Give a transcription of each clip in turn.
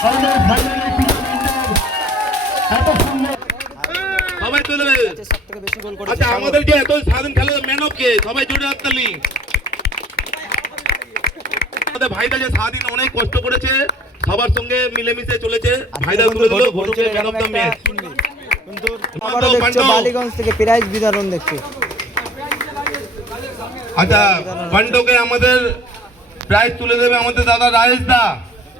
সবাই তুলে দেবে। আচ্ছা আমাদের যে এত স্বাধীন খেলা ম্যান অফ কে? সবাই জোরে হাততালি। আমাদের ভাইটা যে স্বাধীন অনেক কষ্ট করেছে, সবার সঙ্গে মিলেমিশে চলেছে, ভাইদা তুলে দিল ঘটুকে ম্যান অফ দ্য ম্যাচ। কিন্তু আবারও দেখছো বালিগঞ্জ থেকে প্রাইজ বিতরণ দেখছো। আচ্ছা পান্ডুকে আমাদের প্রাইজ তুলে দেবে আমাদের দাদা রায়েশ দা।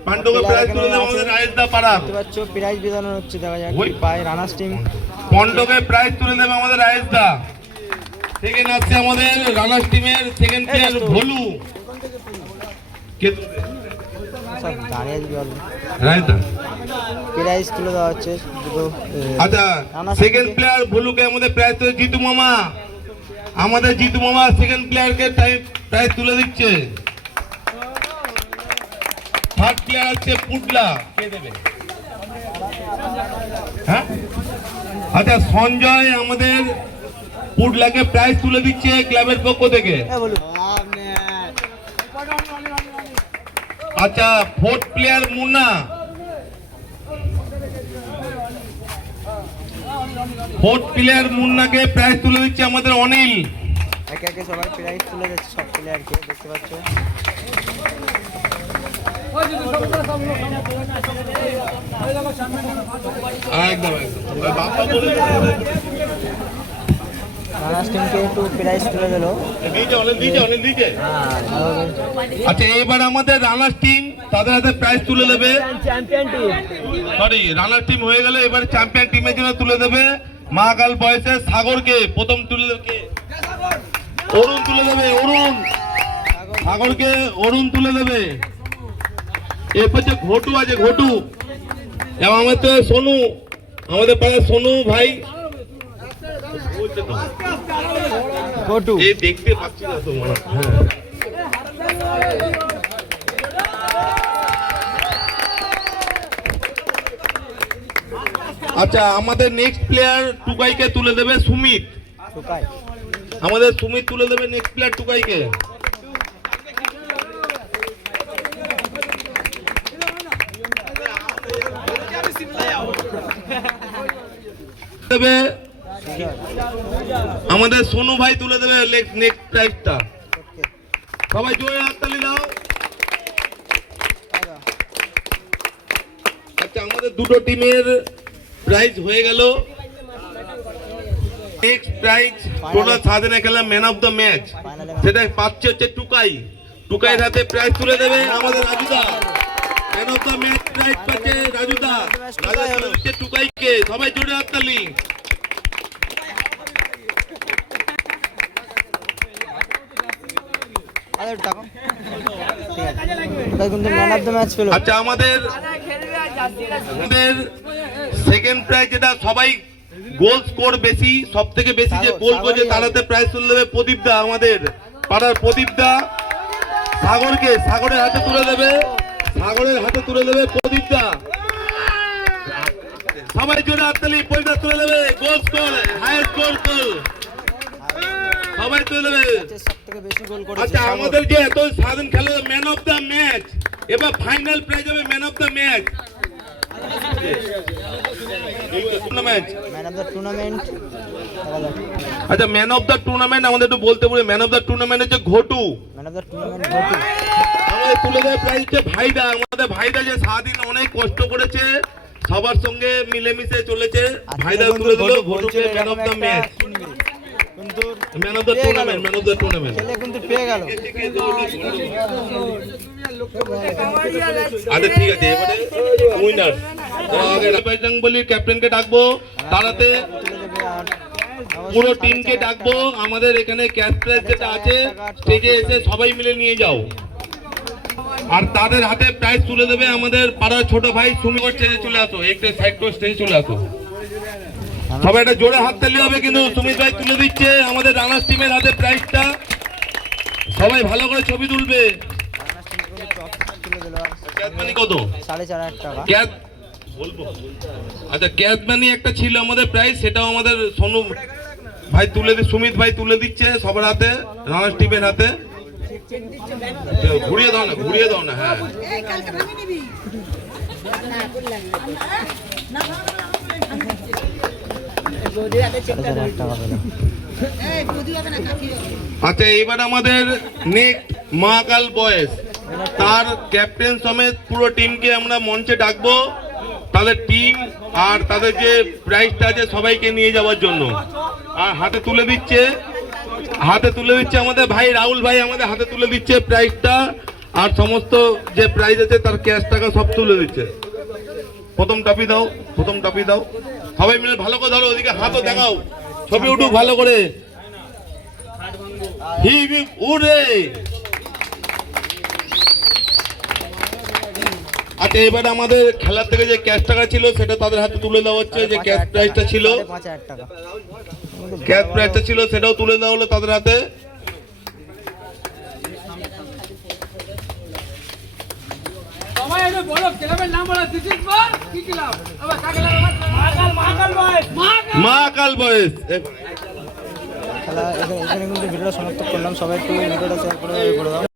পান্ডুকে প্রাইজ তুলে দেবে আমাদের রায়েশ দা পাড়া। দেখতে পাচ্ছ প্রাইজ বিতরণ হচ্ছে, দেখা যাক কি পায় রানার্স টিম। পান্ডুকে প্রাইজ তুলে দেবে আমাদের রায়েশ দা। সেকেন্ড আসছে আমাদের রানার্স টিমের সেকেন্ড প্লেয়ার ভোলু। কে সব দাঁড়িয়ে গেল। রায়েশ দা প্রাইজ তুলে দেওয়া হচ্ছে দুটো। আচ্ছা সেকেন্ড প্লেয়ার ভোলুকে আমাদের প্রাইজ তুলে জিতু মামা। আমাদের জিতু মামা সেকেন্ড প্লেয়ারকে প্রাইজ তুলে দিচ্ছে। থার্ড প্লেয়ার হচ্ছে পুটলা। কে দেবে? হ্যাঁ আচ্ছা সঞ্জয় আমাদের পুটলাকে প্রাইজ তুলে দিচ্ছে ক্লাবের পক্ষ থেকে। আচ্ছা fourth player Munna. Fourth player মুন্নাকে প্রাইজ তুলে দিচ্ছে আমাদের অনিল। একে একে সবাই প্রাইজ তুলে দিচ্ছে সব প্লেয়ারকে, দেখতে পাচ্ছ। একদম রানার্স টিমকে একটু প্রাইজ তুলে দিল। আচ্ছা এবার আমাদের রানার্স টিম তাদের হাতে প্রাইজ তুলে দেবে। সরি রানার্স টিম হয়ে গেলে এবার চ্যাম্পিয়ন টিমের জন্য তুলে দেবে মহাকাল বয়সের সাগরকে। প্রথম তুলে দেবে অরুণ তুলে দেবে। অরুণ সাগরকে অরুণ তুলে দেবে। এরপর যে ঘটু আছে ঘটু এবং আমাদের সোনু, আমাদের পাড়ার সোনু ভাই ঘটু এই দেখতে পাচ্ছি না তো মনে। হ্যাঁ আচ্ছা আমাদের নেক্সট প্লেয়ার টুকাইকে তুলে দেবে সুমিত। আমাদের সুমিত তুলে দেবে নেক্সট প্লেয়ার টুকাইকে। আমাদের সোনু ভাই তুলে দেবে নেক্সট প্রাইজটা। সবাই জোরে হাততালি দাও। আচ্ছা আমাদের দুটো টিমের প্রাইজ হয়ে গেল। নেক্সট প্রাইজ টোটাল স্বাধীন খেলা ম্যান অফ দ্য ম্যাচ, সেটা পাচ্ছে হচ্ছে টুকাই। টুকাইয়ের হাতে প্রাইজ তুলে দেবে আমাদের রাজুদা। Man of the match prize পাচ্ছে রাজুদা। রাজা তুলে দিচ্ছে টুকাইকে। সবাই জোরে হাততালি। আচ্ছা আমাদের সেকেন্ড প্রাইজ যেটা সবাই গোল স্কোর বেশি, সব থেকে বেশি যে গোল করেছে তার হাতে প্রাইজ তুলে দেবে প্রদীপ দা। আমাদের পাড়ার প্রদীপ দা সাগরকে, সাগরের হাতে তুলে দেবে। সাগরের হাতে তুলে দেবে প্রদীপ দা। সবাই জোরে হাততালি। পয়সা তুলে দেবে গোল স্কোর হাইয়েস্ট গোল গোল সবাই তুলে দেবে। আচ্ছা আমাদের যে এত স্বাধীন খেলা ম্যান অফ দ্য ম্যাচ, এবার ফাইনাল প্রাইজ হবে ম্যান অফ দ্য ম্যাচ। আচ্ছা ম্যান অফ দ্য টুর্নামেন্ট আমাদের একটু বলতে পারি। ম্যান অফ দ্য টুর্নামেন্ট হচ্ছে ঘটু। আমাদের তুলে দেওয়া প্রাইজ হচ্ছে ভাইদা। আমাদের ভাইদা যে স্বাধীন অনেক কষ্ট করেছে, সবার সঙ্গে মিলেমিশে চলেছে, ভাইদা তুলে দিল ঘটুকে man of the match. Man of the tournament, man of the tournament কিন্তু পেয়ে গেল। আচ্ছা ঠিক আছে এবারে উইনার বলি ক্যাপ্টেনকে ডাকবো, তারাতে পুরো টিমকে ডাকবো। আমাদের এখানে ক্যাশ প্রাইজ যেটা আছে স্টেজে এসে সবাই মিলে নিয়ে যাও। আর তাদের হাতে প্রাইজ তুলে দেবে আমাদের পাড়ার ছোট ভাই সুমিত। স্টেজে চলে আসো, একটা সাইড করে স্টেজে চলে আসো। সবাই একটা জোরে হাততালি হবে কিন্তু সুমিত ভাই তুলে দিচ্ছে আমাদের রানার্স টিমের হাতে প্রাইজটা। সবাই ভালো করে ছবি তুলবে। কত? 4,500 টাকা। আচ্ছা ক্যাশ মানি একটা ছিল আমাদের প্রাইজ, সেটাও আমাদের সোনু ভাই তুলে সুমিত ভাই তুলে দিচ্ছে সবার হাতে, রানার্স টিমের হাতে। ঘুরিয়ে দাও না, ঘুরিয়ে দাও না। হ্যাঁ আচ্ছা, এবার আমাদের নেক্সট মহাকাল বয়েস, তার ক্যাপ্টেন সমেত পুরো টিমকে আমরা মঞ্চে ডাকবো, তাদের টিম আর তাদের যে প্রাইজটা আছে সবাইকে নিয়ে যাওয়ার জন্য। আর হাতে তুলে দিচ্ছে আমাদের ভাই রাহুল ভাই, আমাদের হাতে তুলে দিচ্ছে প্রাইজটা, আর সমস্ত যে প্রাইজ আছে তার ক্যাশ টাকা সব তুলে দিচ্ছে। প্রথম ট্রফি দাও, সবাই মিলে ভালো করে ধরো, ওদিকে হাতও দেখাও, ছবি উঠুক ভালো করে। উড়ে। আচ্ছা, এবার আমাদের খেলার থেকে যে ক্যাশ টাকা ছিল সেটা তাদের হাতে তুলে দেওয়া হচ্ছে। যে ক্যাশ প্রাইজটা ছিল, 5000 টাকা ক্যাশ প্রাইজটা ছিল সেটাও তুলে দেওয়া হলো তাদের হাতে। মহাকাল বয়েস। খেলা এখানে কিন্তু ভিডিওটা সমাপ্ত করলাম। সবাই একটু ভিডিওটা শেয়ার করে দাও।